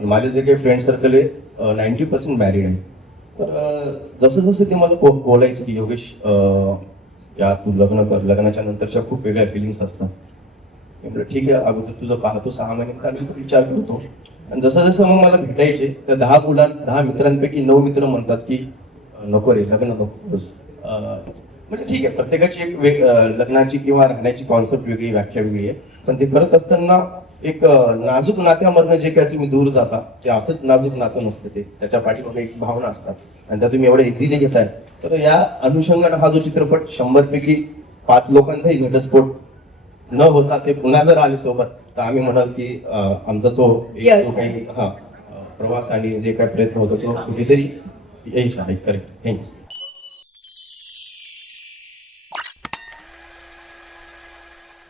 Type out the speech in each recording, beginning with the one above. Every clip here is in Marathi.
पण माझे जे काही फ्रेंड सर्कल आहे नाईन्टी पर्सेंट मॅरिड आहे. तर जसं जसं ते मला बोलायचं की योगेश या तू लग्न कर. लग्नाच्या नंतरच्या खूप वेगळ्या फिलिंग्स असतात. म्हटलं ठीक आहे अगोदर तुझं पाहतो सहा महिन्यात आणि विचार करतो. आणि जसं जसं मग मला भेटायचे त्या दहा मुलां दहा मित्रांपैकी नऊ मित्र म्हणतात की नको रे लग्न नको बस. म्हणजे ठीक आहे प्रत्येकाची एक वेग लग्नाची किंवा राहण्याची कॉन्सेप्ट वेगळी व्याख्या वेगळी आहे. पण ते करत असताना एक नाजूक नात्यामधनं जे काय तुम्ही दूर जाता ते असंच नाजूक नातं नसतं ते. त्याच्या पाठीमागे एक भावना असतात. आणि त्या तुम्ही एवढ्या इझिली घेताय. तर या अनुषंगानं हा जो चित्रपट शंभर पैकी पाच लोकांचाही घटस्फोट न होता ते पुन्हा जर आले सोबत तर आम्ही म्हणाल की आमचा तो काही हा प्रवास आणि जे काही प्रयत्न होतो तो कुठेतरी यश आहे. Correct. Thank you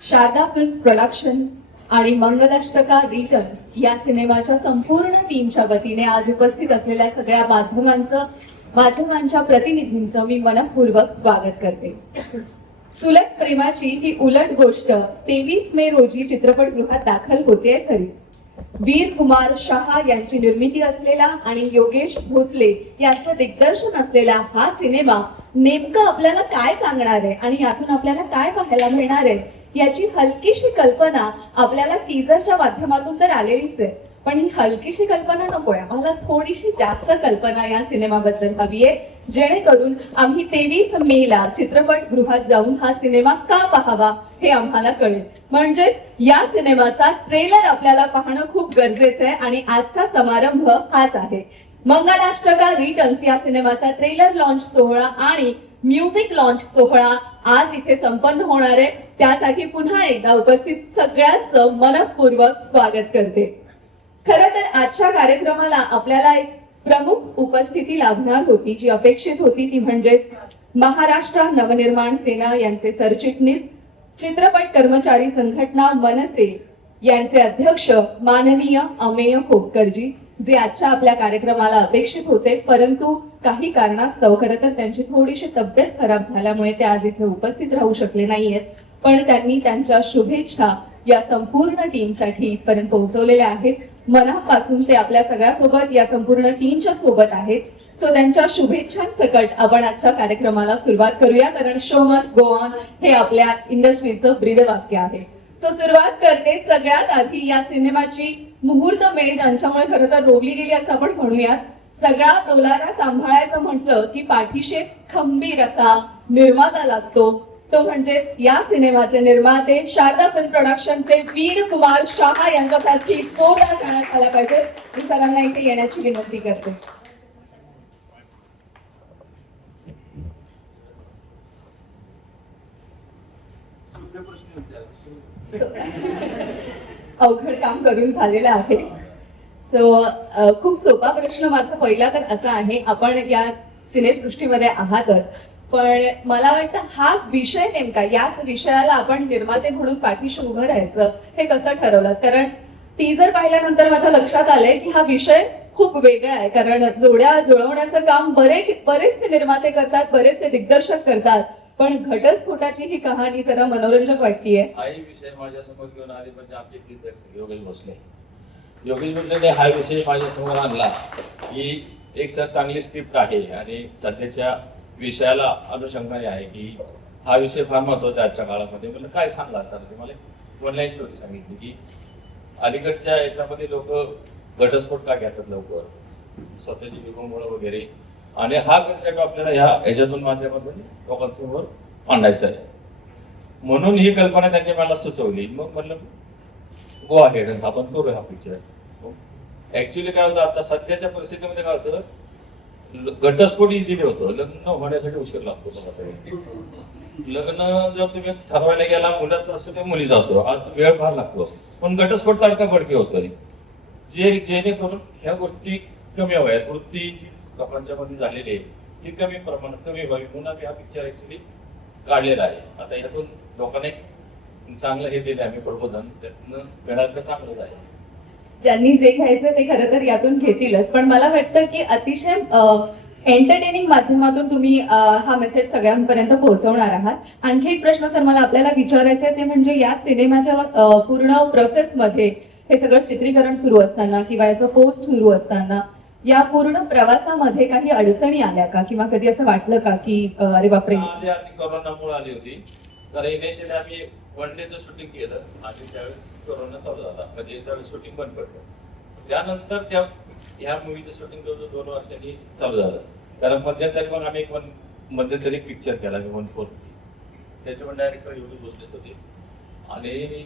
Sharada films production आणि मंगलाष्टका रिटर्न्स या सिनेमाच्या संपूर्ण टीमच्या वतीने आज उपस्थित असलेल्या सगळ्या माध्यमांचं माध्यमांच्या प्रतिनिधींचं मी मनपूर्वक स्वागत करते. सुलट प्रेमाची ही उलट गोष्ट तेवीस मे रोजी चित्रपटगृहात दाखल होते खरी. वीर कुमार शहा यांची निर्मिती असलेला आणि योगेश भोसले यांचं दिग्दर्शन असलेला हा सिनेमा नेमकं आपल्याला काय सांगणार आहे आणि यातून आपल्याला काय पाहायला मिळणार आहे याची हलकीशी कल्पना आपल्याला टीजरच्या माध्यमातून तर आलेलीच आहे. पण ही हलकीशी कल्पना नकोय आम्हाला थोडीशी जास्त कल्पना या सिनेमाबद्दल हवी आहे. जेणेकरून आम्ही तेवीस मेला चित्रपटगृहात जाऊन हा सिनेमा का पाहावा हे आम्हाला कळेल. म्हणजेच या सिनेमाचा ट्रेलर आपल्याला पाहणं खूप गरजेचं आहे आणि आजचा समारंभ हाच आहे. मंगलाष्टका रिटर्न्स या सिनेमाचा ट्रेलर लॉन्च सोहळा आणि म्युझिक लॉन्च सोहळा आज इथे संपन्न होणार आहे. त्यासाठी पुन्हा एकदा उपस्थित सगळ्यांचं मनपूर्वक स्वागत करते. खर तर आजच्या कार्यक्रमाला आपल्याला एक प्रमुख उपस्थिती लाभणार होती जी अपेक्षित होती ती म्हणजेच महाराष्ट्र नवनिर्माण सेना यांचे सरचिटणीस चित्रपट कर्मचारी संघटना मनसे यांचे अध्यक्ष माननीय अमेय खोपकरजी. जे आजच्या आपल्या कार्यक्रमाला अपेक्षित होते परंतु काही कारणास्तव खरं तर त्यांची थोडीशी तब्येत खराब झाल्यामुळे ते आज इथे उपस्थित राहू शकले नाहीयेत. पण त्यांनी त्यांच्या शुभेच्छा या संपूर्ण टीमसाठी इथपर्यंत पोहोचवलेल्या आहेत. मनापासून ते आपल्या सगळ्यासोबत या संपूर्ण टीमच्या सोबत आहेत. सो त्यांच्या शुभेच्छांसकट आपण आजच्या कार्यक्रमाला सुरुवात करूया कारण शो मस्ट गो ऑन हे आपल्या इंडस्ट्रीचं ब्रीदवाक्य आहे. सो सुरुवात करते सगळ्यात आधी या सिनेमाची मुहूर्त मेळ ज्यांच्यामुळे खरं तर रोवली गेली असं आपण म्हणूयात. सगळा डोलारा सांभाळायचं म्हटलं की पाठीशे खंबीर असा निर्माता लागतो. तो म्हणजेच या सिनेमाचे निर्माते शारदा फिल्म प्रोडक्शनचे वीर कुमार शहा यांच्यासाठी सोहळा करण्यात आला पाहिजे. मी सरांना इथे येण्याची विनंती करते. अवघड काम करून झालेलं आहे. सो खूप सोपा प्रश्न माझा पहिला तर असा आहे आपण या सिनेसृष्टीमध्ये आहातच. पण मला वाटतं हा विषय नेमका याच विषयाला आपण निर्माते म्हणून पाठीशी उभं राहायचं हे कसं ठरवलं? कारण टीजर पाहिल्यानंतर माझ्या लक्षात आलंय की हा विषय खूप वेगळा आहे. कारण जोड्या जुळवण्याचं काम बरे बरेचसे निर्माते करतात बरेचसे दिग्दर्शक करतात. पण घटस्फोटाची ही कहाणी जरा मनोरंजक वाटतीये. हाही विषय माझ्यासमोर घेऊन आले म्हणजे आमचे दिग्दर्शक योगेश भोसले. योगेश भोसलेने हा विषय माझ्यासमोर आणला. की एक सर चांगली स्क्रिप्ट आहे आणि सध्याच्या विषयाला अनुषंगाने आहे की हा विषय फार महत्त्वाचा आजच्या काळामध्ये. म्हणलं काय सांगला सर ते मला ऑनलाईन स्टोरी सांगितली की अलीकडच्या याच्यामध्ये लोक घटस्फोट का घेतात लवकर? स्वतःची विभंगमुळे वगैरे आणि हा कन्सेप्ट आपल्याला ह्या ह्याच्यातून माध्यमातून लोकांसमोर मांडायचा आहे. म्हणून ही कल्पना त्यांनी मला सुचवली. मग म्हणलं गो आहे आपण करू हा पिक्चर ऍक्च्युली काय होतं आता सध्याच्या परिस्थितीमध्ये काय होतं घटस्फोट इझिली होतं. लग्न होण्यासाठी उशीर लागतो लग्न जर तुम्ही ठरवायला गेला मुलाचं असतो किंवा मुलीचा असतो आज वेळ फार लागतो. पण घटस्फोट तडका फडकी होतोय. जे जेणेकरून ह्या गोष्टी कमी व्हाव्यात वृत्ती लोकांच्यामध्ये लोकांच्या मध्ये झालेली आहे ती कमी प्रमाणात कमी व्हावी म्हणून आम्ही हा पिक्चर ऍक्च्युली काढलेला आहे. आता यातून लोकांना चांगलं हे दिलं आम्ही प्रबोधन त्यातनं मिळालं तर चांगलंच आहे. ज्यांनी जे घ्यायचं ते खरं तर यातून घेतीलच. पण मला वाटतं की अतिशय एंटरटेनिंग माध्यमातून तुम्ही हा मेसेज सगळ्यांपर्यंत पोहोचवणार आहात. आणखी एक प्रश्न सर मला आपल्याला विचारायचा आहे ते म्हणजे या सिनेमाच्या पूर्ण प्रोसेसमध्ये हे सगळं चित्रीकरण सुरू असताना किंवा याचं पोस्ट सुरू असताना या पूर्ण प्रवासामध्ये काही अडचणी आल्या का? किंवा कधी असं वाटलं का की अरे बापरे. कोरोनामुळे आली होती. तर इनिशियली आम्ही वन डेचं शूटिंग केलं. आणि त्यावेळेस कोरोना चालू झाला. म्हणजे त्यावेळेस शूटिंग बंद पडलं. त्यानंतर त्या ह्या मूवीचं शूटिंग जवळजवळ दोन वर्षांनी चालू झालं. कारण मध्यंतरी मग आम्ही एक वन मध्यंतरी एक पिक्चर केला वन फोर त्याचे पण डायरेक्टर एवढी बसलेच होते. आणि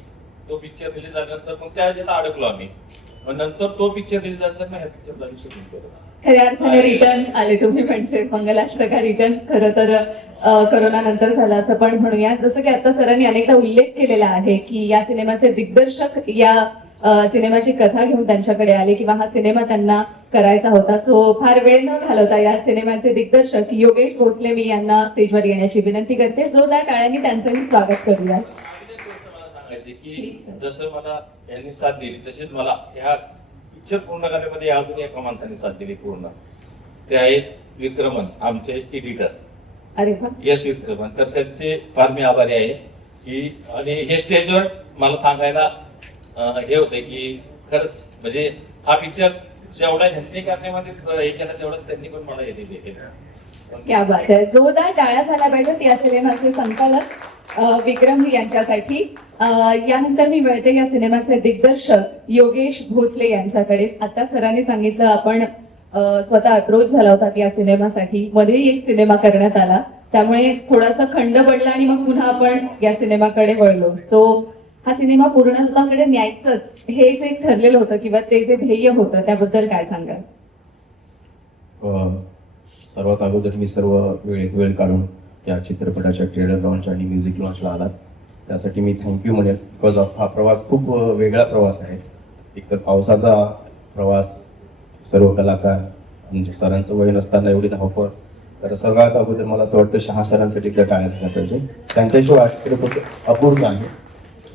तो पिक्चर रिलीज झाल्यानंतर मग त्या ह्याच्यात अडकलो आम्ही. मग नंतर तो पिक्चर रिलीज झाल्यानंतर मग ह्या पिक्चरला शूटिंग केलं खऱ्या अर्थाने रिटर्न्स आले तुम्ही म्हणजे मंगलाष्टका रिटर्न्स खरं तर करोना नंतर झाला असं पण म्हणूया. जसं की आता सरांनी अनेकदा उल्लेख केलेला आहे की या सिनेमाचे दिग्दर्शक या सिनेमाची कथा घेऊन त्यांच्याकडे आले किंवा हा सिनेमा त्यांना करायचा होता. सो फार वेळ न घालवता या सिनेमाचे दिग्दर्शक योगेश भोसले मी यांना स्टेजवर येण्याची विनंती करते. जोरदार टाळ्यांनी त्यांचंही स्वागत करूया. सांगायची की. जसं मला यांनी साथ दिली तशीच मला ह्या पिक्चर पूर्ण करण्यामध्ये अजून एका माणसाने साथ दिली पूर्ण. ते आहेत विक्रमन आमचे एडिटर अरे यश विक्रमन. तर त्यांचे फार मी आभारी आहे की आणि हे स्टेजवर मला सांगायला हे होते की खरंच म्हणजे हा पिक्चर जेवढा ह्यांनी करण्यामध्ये हे केला तेवढं त्यांनी पण मला हे दिले जोरदार टाळ्या झाल्या पाहिजेत या सिनेमाचे संचालक. अ, विक्रम यांच्यासाठी. यानंतर मी मिळते या सिनेमाचे दिग्दर्शक योगेश भोसले यांच्याकडे. आता सरांनी सांगितलं आपण स्वतः अप्रोच झाला होता या सिनेमासाठी. मध्येही एक सिनेमा करण्यात आला. त्यामुळे थोडासा खंड पडला आणि मग पुन्हा आपण या सिनेमाकडे वळलो. सो हा सिनेमा पूर्णत्वाकडे न्यायचंच. हे जे ठरलेलं होतं किंवा ते जे ध्येय होतं त्याबद्दल काय सांगाल? सर्वात अगोदर मी सर्व वेळेत वेळ काढून या चित्रपटाच्या ट्रेलर लॉन्च आणि म्युझिक लॉन्चला आलात. त्यासाठी मी थँक्यू म्हणेल. बिकॉज ऑफ हा प्रवास खूप वेगळा प्रवास आहे. एकतर पावसाचा प्रवास सर्व कलाकार म्हणजे सरांचं वय नसताना एवढी धावपळ. तर सर्वात अगोदर मला असं वाटतं शहा सरांसाठी एकदा टाळ्या झाल्या पाहिजे. त्यांच्याशिवाय हा चित्रपट अपूर्ण आहे.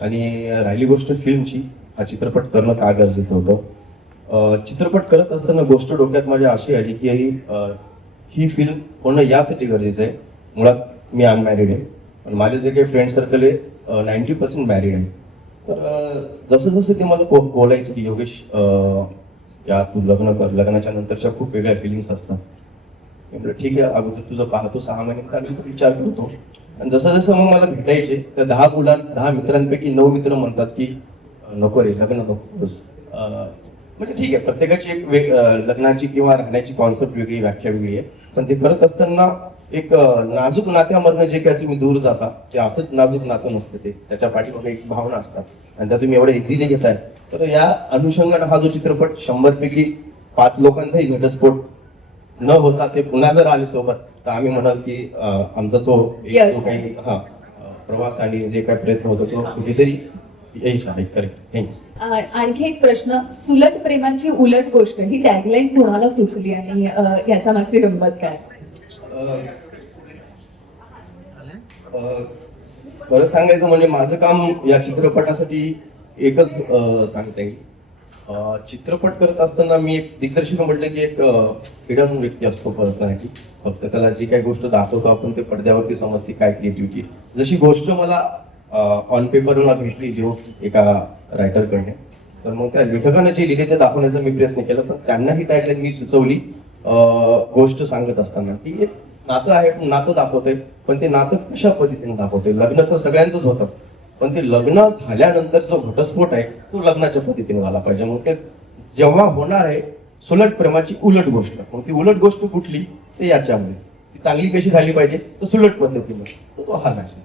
आणि राहिली गोष्ट फिल्मची हा चित्रपट करणं का गरजेचं होतं? चित्रपट करत असताना गोष्ट डोक्यात माझ्या अशी आली की ही फिल्म होणं यासाठी गरजेचं आहे. मुळात मी अनमॅरिड आहे. पण माझे जे काही फ्रेंड सर्कल आहे नाईन्टी पर्सेंट मॅरिड आहे. तर जसं जसं ते मला बोलायचं की योगेश या तू लग्न कर. लग्नाच्या नंतरच्या खूप वेगळ्या फिलिंग्स असतात. मी म्हटलं ठीक आहे अगोदर तुझं पाहतो सहा महिने आणि विचार करतो. आणि जसं जसं मग मला भेटायचे त्या दहा मुलां दहा मित्रांपैकी नऊ मित्र म्हणतात की नको रे लग्न नकोस म्हणजे ठीक आहे प्रत्येकाची एक वेग लग्नाची किंवा राहण्याची कॉन्सेप्ट वेगळी व्याख्या वेगळी आहे. पण ते करत असताना एक नाजूक नात्यामधनं जे काय तुम्ही दूर जाता ते असंच नाजूक नातं नसतं ते. त्याच्या पाठीमागे एक भावना असतात. आणि त्या तुम्ही एवढं इझिली घेताय. तर या अनुषंगाने हा जो चित्रपट शंभर पैकी पाच लोकांचाही घटस्फोट न होता ते पुन्हा जर आले सोबत तर आम्ही म्हणाल की आमचा तो काही हा प्रवास आणि जे काही प्रयत्न होतो तो कुठेतरी यश आहे. करेक्ट थँक्यू आ- आणखी एक प्रश्न. सुलट प्रेमाची उलट गोष्ट ही टॅगलाईन कुणाला सुचली आणि याच्या मागची गंमत काय? खरं सांगायचं म्हणजे माझं काम या चित्रपटासाठी एकच सांगता. येईल चित्रपट करत असताना मी एक दिग्दर्शक म्हटलं की एक हिडन व्यक्ती असतो पर्सनॅलिटी. फक्त त्याला जी काही गोष्ट दाखवतो आपण ते पडद्यावरती समजते काय क्रिएटिव्हिटी. जशी गोष्ट मला ऑन पेपरला भेटली जेव्हा एका रायटरकडने तर मग त्या लेखकानं जे लिहिले ते दाखवण्याचा मी प्रयत्न केला पण त्यांना ही टॅगलाईन मी सुचवली. गोष्ट सांगत असताना. की एक नातं आहे पण नातं दाखवतंय. पण ते नातं कशा पद्धतीने दाखवते लग्न तर सगळ्यांचंच होतं. पण ते लग्न झाल्यानंतर जो घटस्फोट आहे तो लग्नाच्या पद्धतीने झाला पाहिजे. मग ते जेव्हा होणार आहे सुलट प्रेमाची उलट गोष्ट. मग ती उलट गोष्ट कुठली? ते याच्यामध्ये. ती चांगली कशी झाली पाहिजे? तर सुलट पद्धतीने तर तो हा मॅसेज